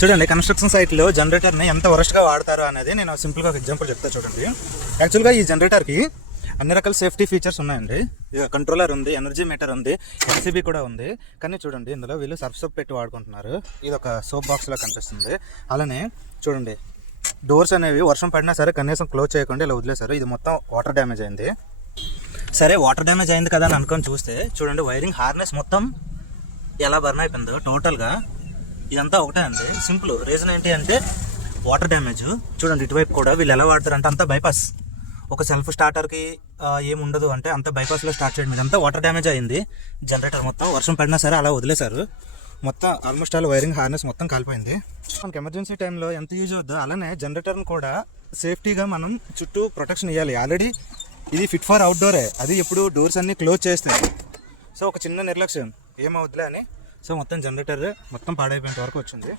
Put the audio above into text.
చూడండి కన్స్ట్రక్షన్ సైట్లో జనరేటర్ని ఎంత వరస్ట్గా వాడతారు అనేది నేను సింపుల్గా ఒక ఎగ్జాంపుల్ చెప్తా చూడండి. యాక్చువల్గా ఈ జనరేటర్కి అన్ని రకాల సేఫ్టీ ఫీచర్స్ ఉన్నాయండి. కంట్రోలర్ ఉంది, ఎనర్జీ మీటర్ ఉంది, ఎల్సీబీ కూడా ఉంది. కానీ చూడండి ఇందులో వీళ్ళు సర్ఫ్ సోప్ పెట్టి వాడుకుంటున్నారు. ఇది ఒక సోప్ బాక్స్లా కనిపిస్తుంది. అలానే చూడండి డోర్స్ అనేవి వర్షం పడినా సరే కనీసం క్లోజ్ చేయకుండా ఇలా వదిలేశారు. ఇది మొత్తం వాటర్ డ్యామేజ్ అయింది. సరే వాటర్ డ్యామేజ్ అయింది కదా అని అనుకొని చూస్తే చూడండి వైరింగ్ హార్నెస్ మొత్తం ఎలా బర్న్ అయిపోయిందో టోటల్గా. ఇదంతా ఒకటే అండి, సింపుల్. రీజన్ ఏంటి అంటే వాటర్ డ్యామేజ్. చూడండి ఇటువైపు కూడా వీళ్ళు ఎలా వాడతారంటే అంతా బైపాస్. ఒక సెల్ఫ్ స్టార్టర్కి ఏముండదు అంటే అంత బైపాస్లో స్టార్ట్ చేయడం. ఇదంతా వాటర్ డ్యామేజ్ అయింది. జనరేటర్ మొత్తం వర్షం పడినా సరే అలా వదిలేశారు. మొత్తం ఆల్మోస్ట్ ఆల్ వైరింగ్ హార్నెస్ మొత్తం కాలిపోయింది. మనకి ఎమర్జెన్సీ టైంలో ఎంత యూజ్ అవుద్దో అలానే జనరేటర్ని కూడా సేఫ్టీగా మనం చుట్టూ ప్రొటెక్షన్ ఇవ్వాలి. ఆల్రెడీ ఇది ఫిట్ ఫర్ అవుట్డోరే, అది ఇప్పుడు డోర్స్ అన్నీ క్లోజ్ చేస్తాయి. సో ఒక చిన్న నిర్లక్ష్యం ఏమవుద్దిలే అని సో మొత్తం జనరేటర్ మొత్తం పాడైపోయేంత వరకు వచ్చింది.